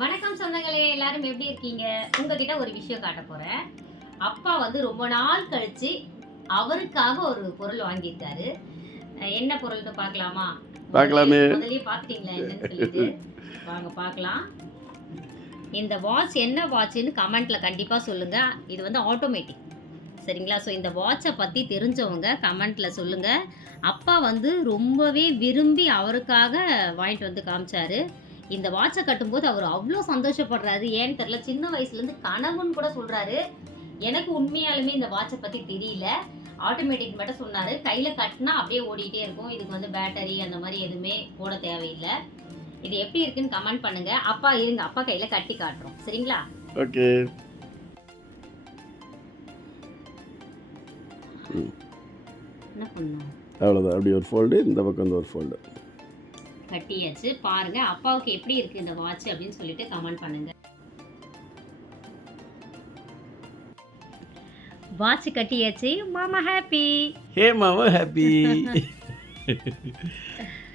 வணக்கம் சொந்தங்களே எல்லாரும் எப்படி இருக்கீங்க? உங்ககிட்ட ஒரு விஷயம் காட்ட போறேன். அப்பா வந்து ரொம்ப நாள் கழிச்சு அவருக்காக ஒரு பொருள் வாங்கியிருக்காரு. என்ன பொருள்னு பார்க்கலாமா? பார்க்கலாமே. முதல்லயே பார்த்துட்டீங்களா என்னன்னு சொல்லிட்டு. வாங்க பார்க்கலாம். இந்த வாட்ச் என்ன வாட்ச்னு கமெண்ட்ல கண்டிப்பா சொல்லுங்க. இது வந்து ஆட்டோமேட்டிக் சரிங்களா? ஸோ இந்த வாட்சை பற்றி தெரிஞ்சவங்க கமெண்ட்ல சொல்லுங்க. அப்பா வந்து ரொம்பவே விரும்பி அவருக்காக வாங்கிட்டு வந்து காமிச்சாரு. இந்த வாட்சை கட்டும்போது அவர் அவ்வளோ சந்தோஷப்படுறாரு. ஏன்னு தெரில சின்ன வயசுலேருந்து கனவுன்னு கூட சொல்கிறாரு எனக்கு உண்மையாலுமே இந்த வாட்சை பற்றி தெரியல. ஆட்டோமேட்டிக் மட்டும் சொன்னார். கையில் கட்டினா அப்படியே ஓடிட்டே இருக்கும். இதுக்கு வந்து பேட்டரி அந்த மாதிரி எதுவுமே போட தேவையில்லை. இது எப்படி இருக்குன்னு கமெண்ட் பண்ணுங்க. அப்பா இருங்க. அப்பா கையில் கட்டி காட்டுறோம். சரிங்களா? ஓகே. என்ன பண்ணணும்? அவ்வளோதான் அப்படி ஒரு ஃபோல்டு இந்த பக்கம் ஒரு ஃபோல்டு கட்டியாச்சு பாருங்க அப்பாவுக்கு எப்படி இருக்கு இந்த வாட்ச் அப்படின்னு சொல்லிட்டு கமெண்ட் பண்ணுங்க. வாட்ச் கட்டியாச்சு. மாமா ஹாப்பி ஹே மாமா ஹாப்பி